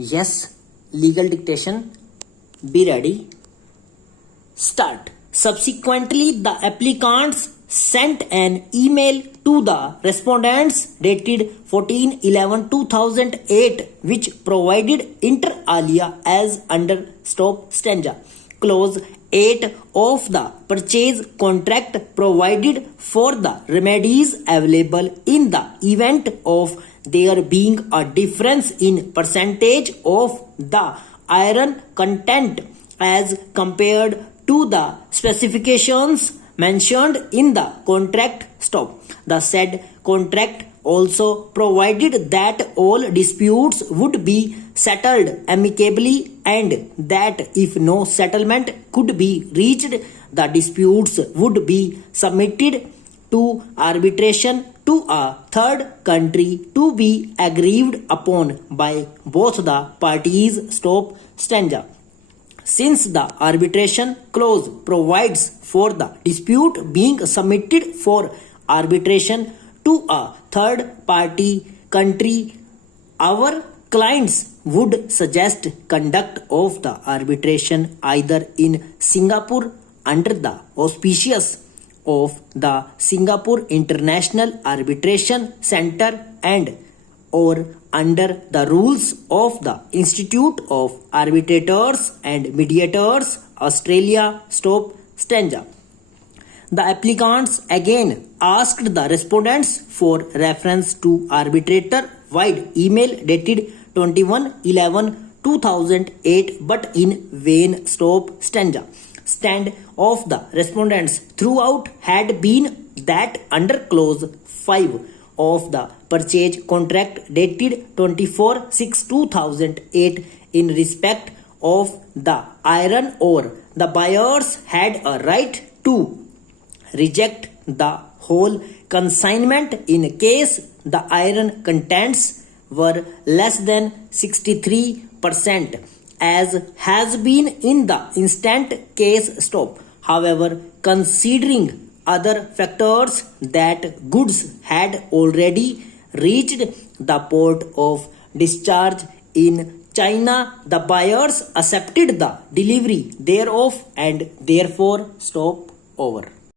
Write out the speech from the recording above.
Yes, legal dictation. Be ready. Start. Subsequently, the applicants sent an email to the respondents dated 14/11/2008 which provided inter alia as under stop stanza. Clause 8 of the purchase contract provided for the remedies available in the event of there being a difference in percentage of the iron content as compared to the specifications mentioned in the contract stop. The said contract also provided that all disputes would be settled amicably and that if no settlement could be reached, the disputes would be submitted to arbitration to a third country to be agreed upon by both the parties. Stop stanza. Since the arbitration clause provides for the dispute being submitted for arbitration to a third party country, our clients would suggest conduct of the arbitration either in Singapore under the auspices of the Singapore International Arbitration Center and or under the rules of the Institute of Arbitrators and Mediators, Australia. Stop stanza. The applicants again asked the respondents for reference to arbitrator wide email dated 21/11/2008 but in vain. Stop stanza. Stand of the respondents throughout had been that under clause 5 of the purchase contract dated 24/6/2008 in respect of the iron ore, the buyers had a right to reject the whole consignment in case the iron contents were less than 63%, as has been in the instant case. Stop. However, considering other factors that goods had already reached the port of discharge in China, the buyers accepted the delivery thereof and therefore. Stop. Over.